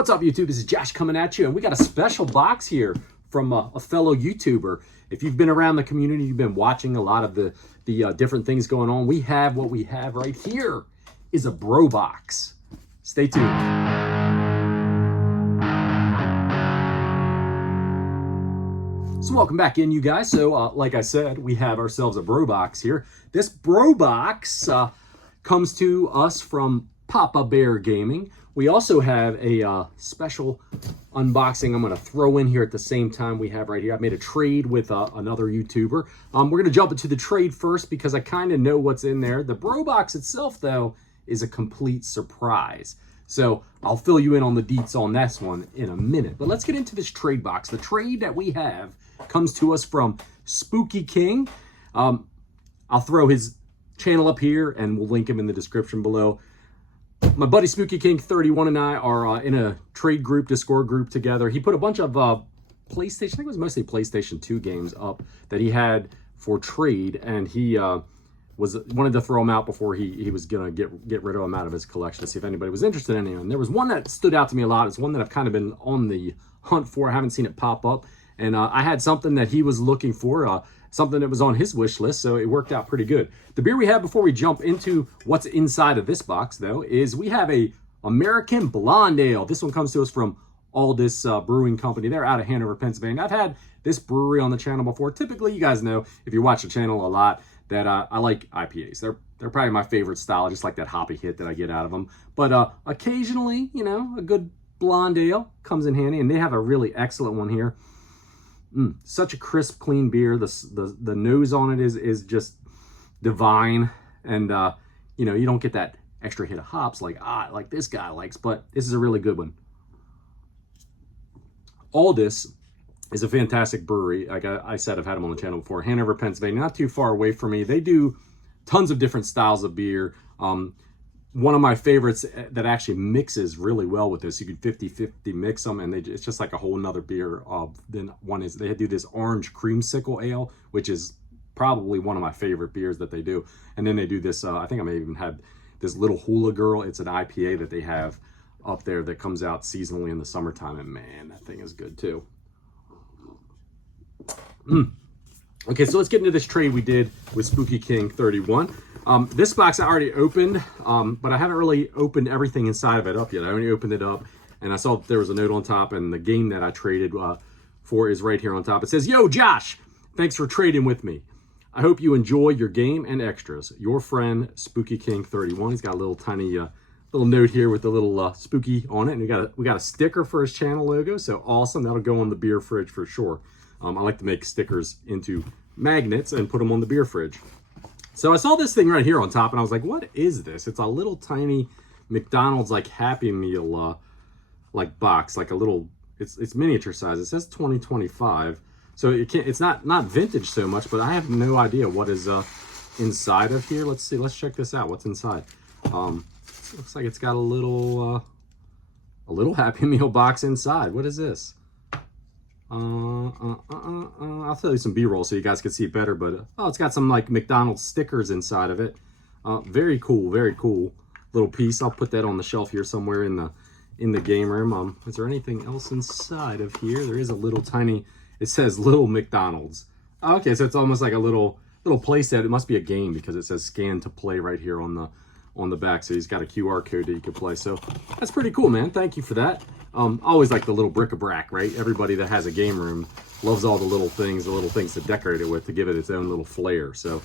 What's up, YouTube? This is Josh coming at you, and we got a special box here from a fellow YouTuber. If you've been around the community, you've been watching a lot of the different things going on. We have what we have right here is a bro box. Stay tuned. So welcome back in, you guys. So like I said, we have ourselves a bro box here. This bro box comes to us from Papa Bear Gaming. We also have a special unboxing I'm going to throw in here at the same time we have right here. I made a trade with another YouTuber. We're going to jump into the trade first because I kind of know what's in there. The bro box itself, though, is a complete surprise. So I'll fill you in on the deets on this one in a minute. But let's get into this trade box. The trade that we have comes to us from Spooky King. I'll throw his channel up here and we'll link him in the description below. My buddy Spooky King 31 and I are in a trade group, Discord group together. He put a bunch of PlayStation, I think it was mostly PlayStation 2 games up that he had for trade, and he wanted to throw them out before he was gonna get rid of them out of his collection to see if anybody was interested in any. And there was one that stood out to me a lot. It's one that I've kind of been on the hunt for. I haven't seen it pop up, and I had something that he was looking for. Something that was on his wish list, so it worked out pretty good. The beer we have before we jump into what's inside of this box, though, is we have a American Blonde Ale. This one comes to us from Aldus Brewing Company. They're out of Hanover, Pennsylvania. I've had this brewery on the channel before. Typically, you guys know, if you watch the channel a lot, that I like IPAs. They're probably my favorite style. I just like that hoppy hit that I get out of them. But occasionally, you know, a good blonde ale comes in handy, and they have a really excellent one here. Such a crisp, clean beer. The nose on it is just divine, and you know, you don't get that extra hit of hops like this guy likes, but this is a really good one. Aldus is a fantastic brewery. Like I said, I've had them on the channel before. Hanover, Pennsylvania, not too far away from me. They do tons of different styles of beer. One of my favorites that actually mixes really well with this, you could 50-50 mix them, and it's just like a whole nother beer. Then one is, they do this orange creamsicle ale, which is probably one of my favorite beers that they do. And then they do this, I think I may even had this Little Hula Girl. It's an IPA that they have up there that comes out seasonally in the summertime, and man, that thing is good too. Okay, so let's get into this trade we did with Spooky King 31. This box I already opened, but I haven't really opened everything inside of it up yet. I only opened it up, and I saw that there was a note on top, and the game that I traded for is right here on top. It says, "Yo, Josh, thanks for trading with me. I hope you enjoy your game and extras. Your friend, Spooky King 31." He's got a little tiny little note here with the little spooky on it, and we got a sticker for his channel logo, so awesome. That'll go on the beer fridge for sure. I like to make stickers into magnets and put them on the beer fridge. So I saw this thing right here on top, and I was like, what is this? It's a little tiny McDonald's like Happy Meal like box, like a little, it's miniature size. It says 2025. So it's not vintage so much, but I have no idea what is inside of here. Let's see, let's check this out. What's inside? Looks like it's got a little Happy Meal box inside. What is this? I'll tell you some B-roll so you guys can see it better, but it's got some like McDonald's stickers inside of it. Very cool little piece. I'll put that on the shelf here somewhere in the game room. Is there anything else inside of here? There is a little tiny, it says Little McDonald's. Okay, so it's almost like a little play set. It must be a game because it says scan to play right here on the back. So he's got a QR code that you can play. So that's pretty cool, man. Thank you for that. I always like the little bric-a-brac, right? Everybody that has a game room loves all the little things to decorate it with to give it its own little flair. So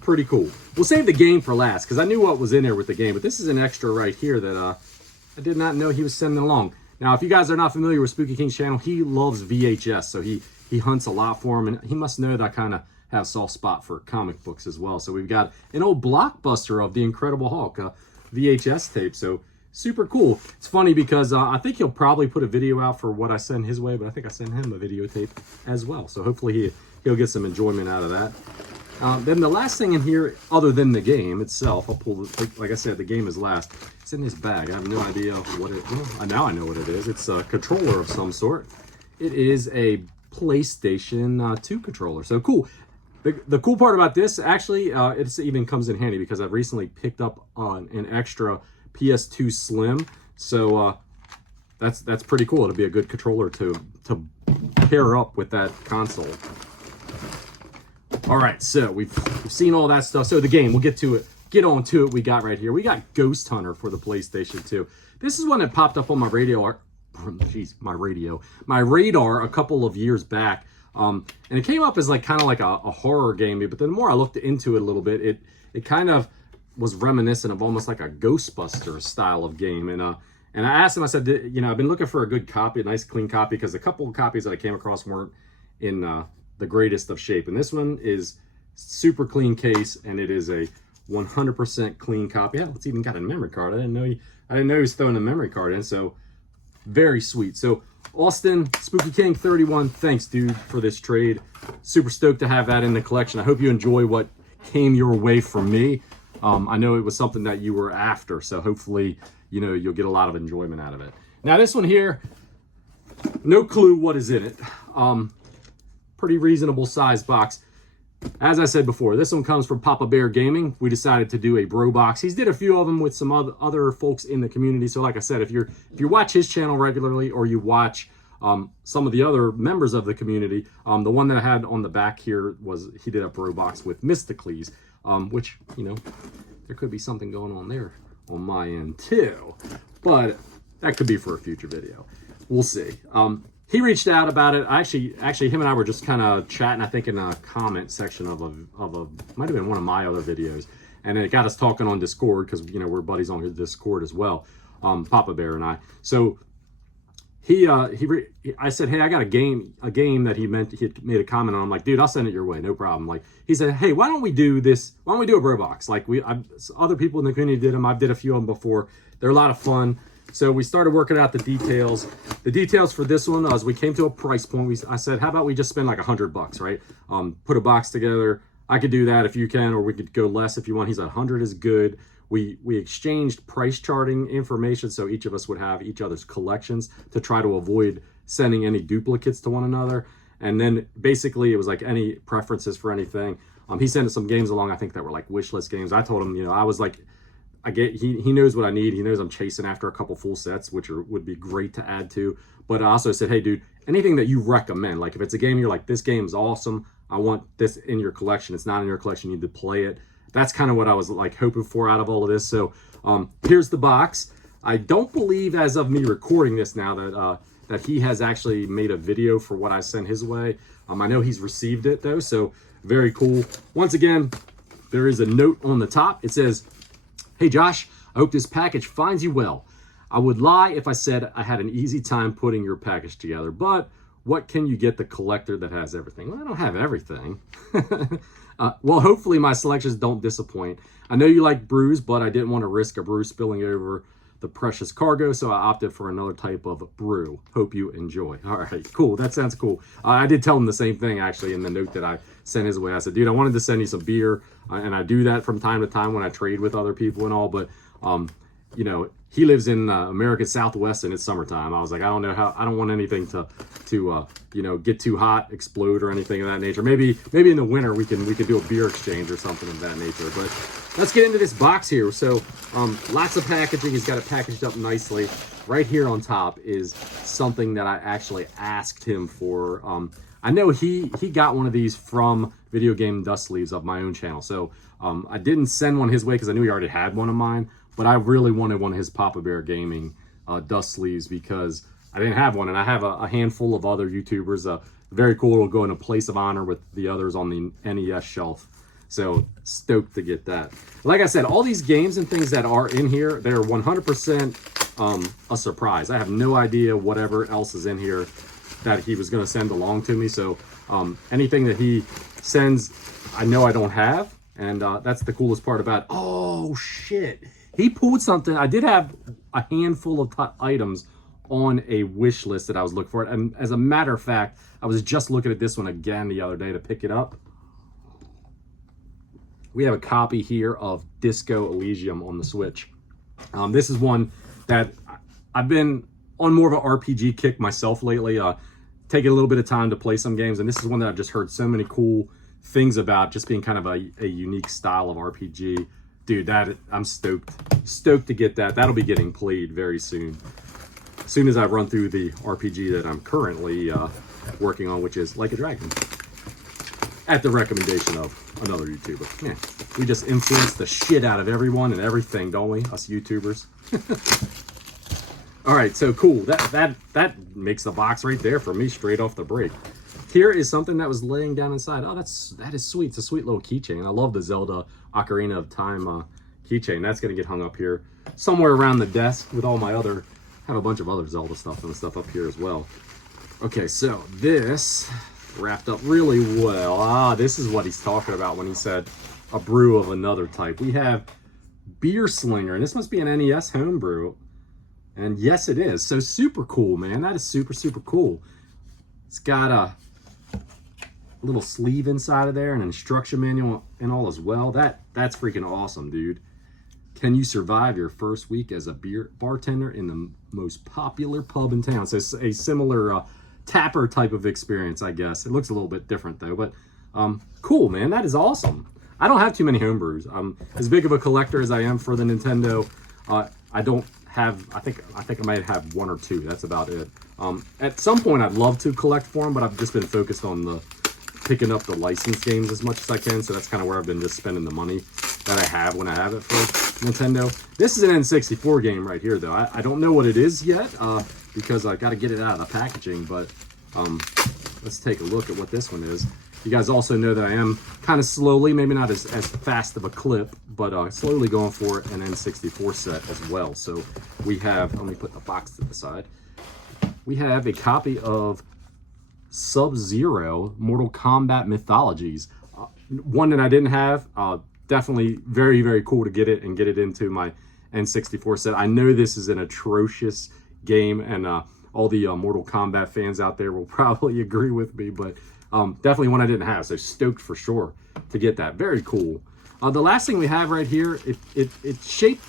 pretty cool. We'll save the game for last because I knew what was in there with the game, but this is an extra right here that I did not know he was sending along. Now, if you guys are not familiar with Spooky King's channel, he loves VHS, so he hunts a lot for them, and he must know that I kind of have a soft spot for comic books as well. So we've got an old blockbuster of the Incredible Hulk VHS tape. So super cool. It's funny because I think he'll probably put a video out for what I send his way, but I think I sent him a videotape as well. So hopefully he'll get some enjoyment out of that. Then the last thing in here, other than the game itself, I'll pull, like I said, the game is last. It's in this bag. I have no idea what it, well, now I know what it is. It's a controller of some sort. It is a PlayStation 2 controller. So cool. The cool part about this, actually, it even comes in handy because I've recently picked up on an extra PS2 Slim. So that's pretty cool. It'll be a good controller to pair up with that console. All right, so we've seen all that stuff. So the game, we'll get on to it. We got right here. We got Ghost Hunter for the PlayStation 2. This is one that popped up on my radar. Jeez, my radar a couple of years back. And it came up as like kind of like a horror game, but then the more I looked into it a little bit, it kind of was reminiscent of almost like a Ghostbuster style of game. And I asked him, I said, you know, I've been looking for a good copy, a nice clean copy, because a couple of copies that I came across weren't in the greatest of shape. And this one is super clean case, and it is a 100% clean copy. Yeah, it's even got a memory card. I didn't know he was throwing a memory card in, so very sweet. So Austin, Spooky King 31, thanks dude for this trade. Super stoked to have that in the collection. I hope you enjoy what came your way from me. I know it was something that you were after, so hopefully, you know, you'll get a lot of enjoyment out of it. Now this one here, no clue what is in it. Pretty reasonable size box. As I said before, this one comes from Papa Bear Gaming. We decided to do a bro box. He's did a few of them with some other folks in the community. So like I said, if you watch his channel regularly, or you watch some of the other members of the community, the one that I had on the back here was he did a bro box with Mysticles, which, you know, there could be something going on there on my end too, but that could be for a future video. We'll see. He reached out about it. Actually, him and I were just kind of chatting, I think, in a comment section of a might have been one of my other videos. And it got us talking on Discord, because, you know, we're buddies on his Discord as well, Papa Bear and I. So I said, hey, I got a game that he had made a comment on. I'm like, dude, I'll send it your way, no problem. Like, he said, hey, why don't we do this? Why don't we do a bro box? Like, other people in the community did them. I've did a few of them before. They're a lot of fun. So we started working out the details. The details for this one, as we came to a price point, I said, how about we just spend like $100, right? Put a box together. I could do that if you can, or we could go less if you want. He's 100 is good. We exchanged price charting information, so each of us would have each other's collections to try to avoid sending any duplicates to one another. And then basically it was like any preferences for anything. He sent us some games along, I think, that were like wish list games. I told him, you know, I was like, he knows what I need. He knows I'm chasing after a couple full sets, which would be great to add to. But I also said, hey, dude, anything that you recommend, like if it's a game you're like, this game's awesome, I want this in your collection. It's not in your collection, you need to play it. That's kind of what I was like hoping for out of all of this. So here's the box. I don't believe, as of me recording this now, that he has actually made a video for what I sent his way. I know he's received it though, so very cool. Once again, there is a note on the top. It says, hey Josh, I hope this package finds you well. I would lie if I said I had an easy time putting your package together, but what can you get the collector that has everything? Well, I don't have everything. Well, hopefully my selections don't disappoint. I know you like brews, but I didn't want to risk a brew spilling over the precious cargo, so I opted for another type of brew. Hope you enjoy. All right, cool. That sounds cool. I did tell him the same thing, actually, in the note that I sent his way. I said, dude, I wanted to send you some beer, and I do that from time to time when I trade with other people and all, but, you know, he lives in American Southwest and it's summertime. I was like, I don't want anything to you know, get too hot, explode, or anything of that nature. Maybe in the winter we can do a beer exchange or something of that nature. But let's get into this box here. So lots of packaging. He's got it packaged up nicely. Right here on top is something that I actually asked him for. I know he got one of these from Video Game Dust Sleeves of my own channel. So I didn't send one his way because I knew he already had one of mine. But I really wanted one of his Papa Bear Gaming dust sleeves because I didn't have one. And I have a handful of other YouTubers. Very cool. It'll go in a place of honor with the others on the NES shelf. So stoked to get that. Like I said, all these games and things that are in here, they're 100% a surprise. I have no idea whatever else is in here that he was going to send along to me. So anything that he sends, I know I don't have. And that's the coolest part about it. Oh, shit. He pulled something. I did have a handful of items on a wish list that I was looking for. And as a matter of fact, I was just looking at this one again the other day to pick it up. We have a copy here of Disco Elysium on the Switch. This is one that I've been on more of an RPG kick myself lately, taking a little bit of time to play some games. And this is one that I've just heard so many cool things about, just being kind of a unique style of RPG. Dude, I'm stoked to get that. That'll be getting played very soon. as soon as I run through the RPG that I'm currently working on, which is Like a Dragon, at the recommendation of another YouTuber. Yeah, we just influence the shit out of everyone and everything, don't we? Us YouTubers. All right, so cool. That makes the box right there for me straight off the break. Here is something that was laying down inside. Oh, that is sweet. It's a sweet little keychain. I love the Zelda Ocarina of Time keychain. That's gonna get hung up here somewhere around the desk with all my other. I have a bunch of other Zelda stuff and stuff up here as well. Okay, so this wrapped up really well. This is what he's talking about when he said a brew of another type. We have Beer Slinger, and this must be an NES homebrew. And yes, it is. So super cool, man. That is super, super cool. It's got a little sleeve inside of there and an instruction manual and all as well. That's freaking awesome, dude. Can you survive your first week as a beer bartender in the most popular pub in town? So it's a similar tapper type of experience, I guess. It looks a little bit different though, but cool, man. That is awesome. I don't have too many homebrews. As big of a collector as I am for the Nintendo, I don't have, I think I might have one or two. That's about it. At some point I'd love to collect for them, but I've just been focused on picking up the licensed games as much as I can. So that's kind of where I've been just spending the money that I have when I have it for Nintendo. This is an N64 game right here though. I don't know what it is yet because I got to get it out of the packaging, but let's take a look at what this one is. You guys also know that I am kind of slowly, maybe not as fast of a clip, but slowly going for an N64 set as well. So we have, let me put the box to the side. We have a copy of Sub-Zero Mortal Kombat Mythologies. One that I didn't have. Definitely very, very cool to get it and get it into my N64 set. I know this is an atrocious game, and all the Mortal Kombat fans out there will probably agree with me, but definitely one I didn't have, so stoked for sure to get that. Very cool. The last thing we have right here, it's shaped,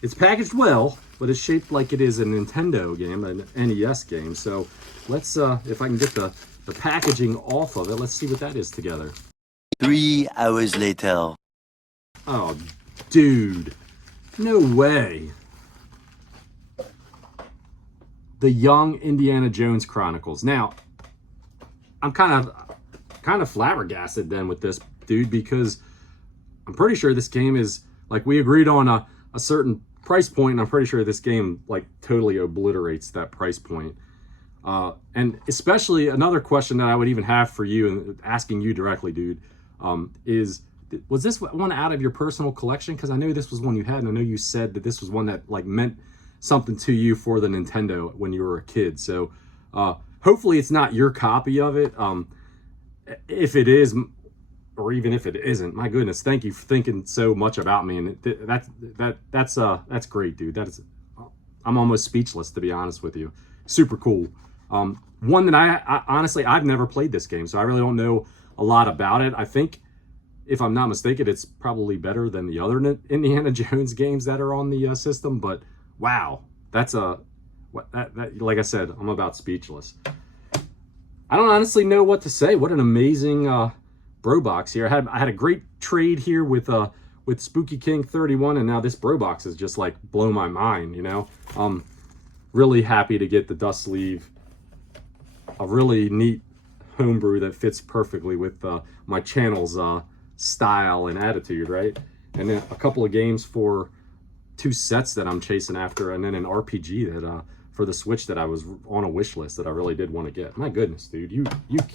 it's packaged well, but it's shaped like it is a Nintendo game, an NES game. So let's, if I can get the packaging off of it, let's see what that is together. 3 hours later. Oh, dude, no way. The Young Indiana Jones Chronicles. Now, I'm kind of flabbergasted then with this, dude, because I'm pretty sure this game is, like, we agreed on a certain price point, and I'm pretty sure this game, like, totally obliterates that price point. And especially another question that I would even have for you, and asking you directly, dude, is, was this one out of your personal collection? Because I know this was one you had, and I know you said that this was one that, like, meant something to you for the Nintendo when you were a kid. So hopefully it's not your copy of it. If it is, or even if it isn't, my goodness, thank you for thinking so much about me. And that's great, dude. I'm almost speechless, to be honest with you. Super cool. One that I honestly, I've never played this game, so I really don't know a lot about it. I think, if I'm not mistaken, it's probably better than the other Indiana Jones games that are on the system. But wow, that's like I said, I'm about speechless. I don't honestly know what to say. What an amazing bro box here. I had a great trade here with Spooky King 31, and now this bro box is just like blow my mind. You know, really happy to get the dust sleeve. A really neat homebrew that fits perfectly with my channel's style and attitude, right? And then a couple of games for 2 sets that I'm chasing after, and then an RPG that for the Switch that I was on a wish list that I really did want to get. My goodness, dude, you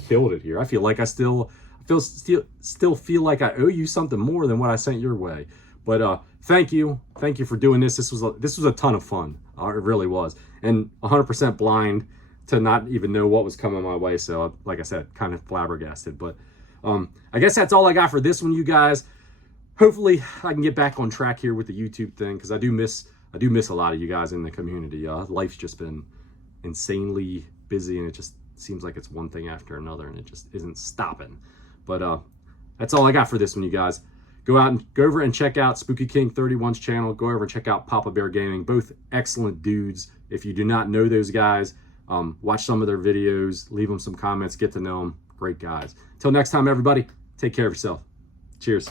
killed it here. I feel like I still feel like I owe you something more than what I sent your way. But thank you for doing this. This was a ton of fun. It really was, and 100% blind to not even know what was coming my way. So like I said, kind of flabbergasted. But I guess that's all I got for this one, you guys. Hopefully I can get back on track here with the YouTube thing, because I do miss a lot of you guys in the community. Life's just been insanely busy, and it just seems like it's one thing after another, and it just isn't stopping. But that's all I got for this one, you guys. Go over and check out Spooky King 31's channel. Go over and check out Papa Bear Gaming. Both excellent dudes. If you do not know those guys, watch some of their videos, leave them some comments, get to know them. Great guys. Till next time, everybody, take care of yourself. Cheers.